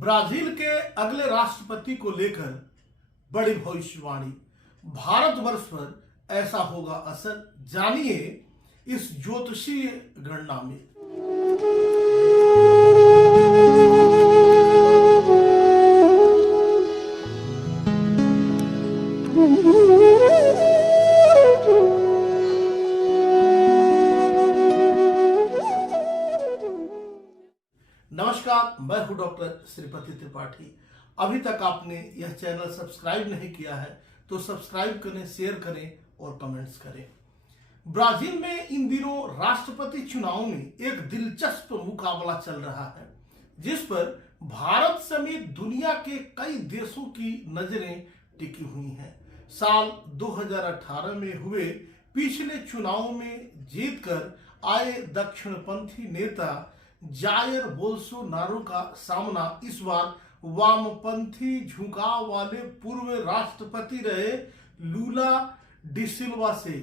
Brazil के अगले राष्ट्रपति को लेकर बड़ी भविष्यवाणी। भारतवर्ष पर ऐसा होगा असर, जानिए इस ज्योतिषीय गणना में। नमस्कार, मैं हूं डॉक्टर श्रीपति त्रिपाठी। अभी तक आपने यह चैनल सब्सक्राइब नहीं किया है तो सब्सक्राइब करें, शेयर करें और कमेंट्स करें। ब्राजील में इन दिनों राष्ट्रपति चुनाव में एक दिलचस्प मुकाबला चल रहा है, जिस पर भारत समेत दुनिया के कई देशों की नजरें टिकी हुई हैं। साल 2018 में हुए पिछले चुनाव में जीतकर आए दक्षिणपंथी नेता जायर बोल्सोनारो का सामना इस बार वामपंथी झुकाव वाले पूर्व राष्ट्रपति रहे लूला डिसिल्वा से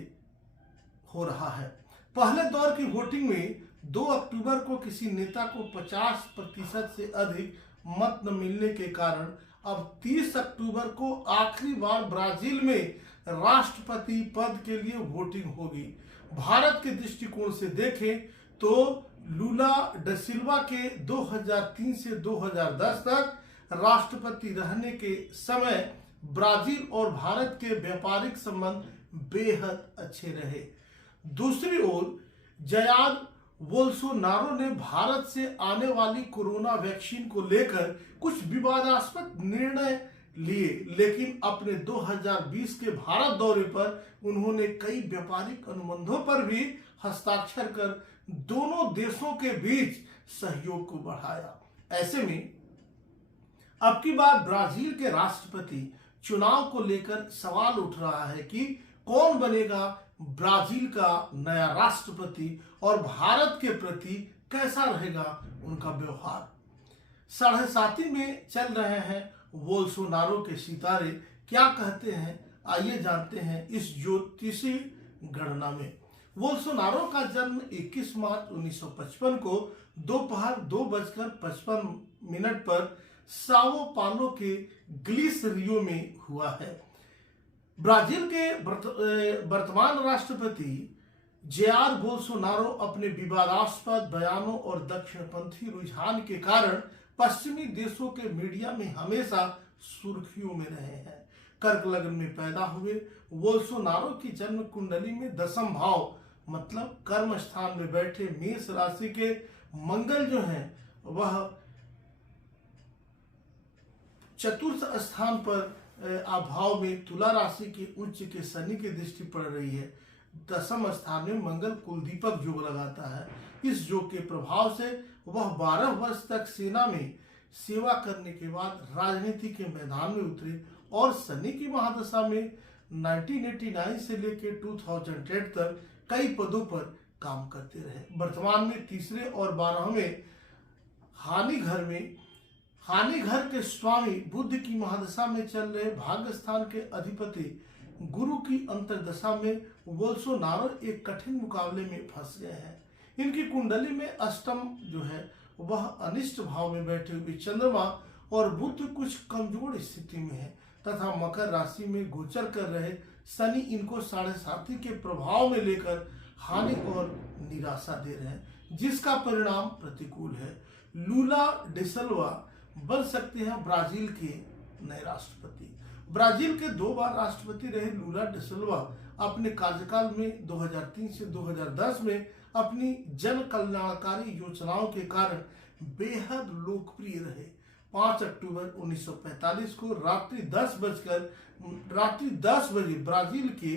हो रहा है। पहले दौर की वोटिंग में 2 अक्टूबर को किसी नेता को 50% से अधिक मत न मिलने के कारण अब 30 अक्टूबर को आखिरी बार ब्राजील में राष्ट्रपति पद के लिए वोटिंग होगी। भारत के दृष्टिकोण से देखें तो लूला डिसिल्वा के 2003 से 2010 तक राष्ट्रपति रहने के समय ब्राजील और भारत के व्यापारिक संबंध बेहद अच्छे रहे। दूसरी ओर जायर बोल्सोनारो ने भारत से आने वाली कोरोना वैक्सीन को लेकर कुछ विवादास्पद निर्णय लिए, लेकिन अपने 2020 के भारत दौरे पर उन्होंने कई व्यापारिक अनुबंधों पर भी हस्ताक्षर कर दोनों देशों के बीच सहयोग को बढ़ाया। ऐसे में अब की बार ब्राजील के राष्ट्रपति चुनाव को लेकर सवाल उठ रहा है कि कौन बनेगा ब्राजील का नया राष्ट्रपति और भारत के प्रति कैसा रहेगा उनका व्यवहार। 7.5 में चल रहे हैं बोल्सोनारो के सितारे क्या कहते हैं, आइए जानते हैं इस ज्योतिषीय गणना में। बोल्सोनारो का जन्म 21 मार्च 1955 को दोपहर 2:55 पर साओ पालो के ग्लिस रियो में हुआ है। ब्राजील के वर्तमान राष्ट्रपति जायर बोल्सोनारो अपने विवादास्पद बयानों और दक्षिणपंथी रुझान के कारण पश्चिमी देशों के मीडिया में हमेशा सुर्खियों में रहे हैं। कर्क लग्न में पैदा हुए बोल्सोनारो की जन्म कुंडली में 10म भाव मतलब कर्म स्थान में बैठे मेष राशि के मंगल जो हैं वह चतुर्थ स्थान पर अभाव में तुला राशि के उच्च के शनि की दृष्टि पड़ रही है। 10म स्थान में मंगल कुलदीपक योग लगाता है। इस योग के प्रभाव से वह 12 वर्ष तक सेना में सेवा करने के बाद राजनीति के मैदान में उतरे और शनि की महादशा में 1989 से लेकर 2008 तक कई पदों पर काम करते रहे। वर्तमान में तीसरे और 12वें हानि घर के स्वामी बुध की महादशा में चल रहे भाग्य स्थान के अधिपति गुरु की अंतर्दशा में बोल्सोनारो एक कठिन मुकाबले में फंस गए हैं। इनकी कुंडली में अष्टम जो है वह अनिष्ट भाव में बैठे हुए चंद्रमा और बुध कुछ कमजोर स्थिति में है तथा मकर राशि में गोचर कर रहे शनि इनको 7.5 के प्रभाव में लेकर हानि और निराशा दे रहे हैं, जिसका परिणाम प्रतिकूल है। लूला डिसिल्वा बन सकते हैं ब्राजील के नए राष्ट्रपति। ब्राजील के 2 बार राष्ट्रपति रहे लूला डिसिल्वा अपने कार्यकाल में 2003 से 2010 में अपनी जन कल्याणकारी योजनाओं के कारण बेहद लोकप्रिय रहे। 5 अक्टूबर 1945 को रात्रि 10 बजे ब्राजील के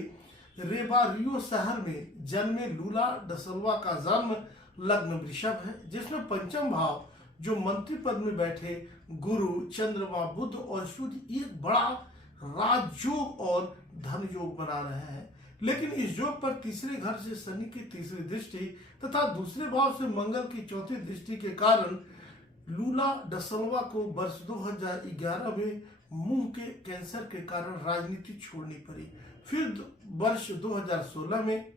रेबारियो शहर में जन्मे लूला डिसिल्वा का जन्म लग्न वृषभ है, जिसमें 5म भाव जो मंत्री पद में बैठे गुरु, चंद्रमा, बुध और सूर्य एक बड़ा राजयोग और धन योग बना रहे हैं। लेकिन इस योग पर तीसरे घर से शनि की तीसरी दृष्टि तथा दूसरे भाव से मंगल की चौथी दृष्टि के कारण लूला डिसिल्वा को वर्ष 2011 में मुंह के कैंसर के कारण राजनीति छोड़नी पड़ी। फिर वर्ष 2016 में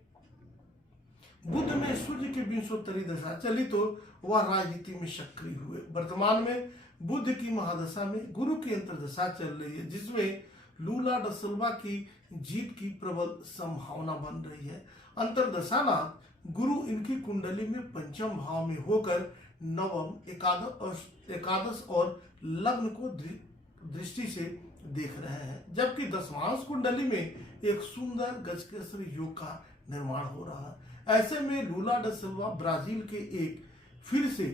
बुध में सूर्य की 20 दशा चली तो वह राजनीति में सक्रिय हुए। वर्तमान में बुध की महादशा में गुरु की अंतर्दशा चल रही है, जिसमें लूला ड सिल्वा की जीत की प्रबल संभावना बन रही है। अंतर्दशानाथ गुरु इनकी कुंडली में पंचम भाव में होकर नवम, एकादश और लग्न को दृष्टि से देख रहे हैं, जबकि दशमांश कुंडली में एक सुंदर गजकेसरी योग का निर्माण हो रहा है। ऐसे में लूला ड सिल्वा ब्राजील के एक फिर से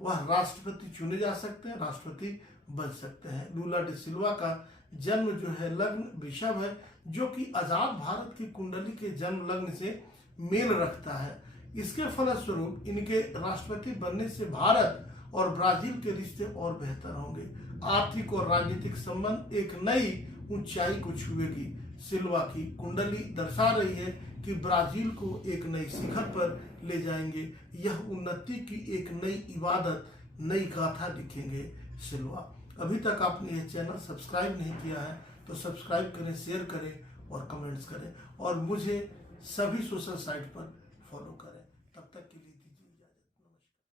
राष्ट्रपति चुने जा सकते हैं, राष्ट्रपति बन सकते हैं। लूला ड सिल्वा का जन्म लग्न वृषभ है, जो कि आजाद भारत की कुंडली के जन्म लग्न से मेल रखता है। इसके फलस्वरूप इनके राष्ट्रपति बनने से भारत और ब्राजील के रिश्ते और बेहतर होंगे। आर्थिक और राजनीतिक संबंध एक नई ऊंचाई को छुएगी। सिल्वा की कुंडली दर्शा रही है कि ब्राजील को एक नई शिखर पर ले जाएंगे। यह उन्नति की एक नई इबादत, नई गाथा लिखेंगे सिल्वा। अभी तक आपने यह चैनल सब्सक्राइब नहीं किया है तो सब्सक्राइब करें, शेयर करें और कमेंट्स करें, और मुझे सभी सोशल साइट पर फॉलो करें। तब तक के लिए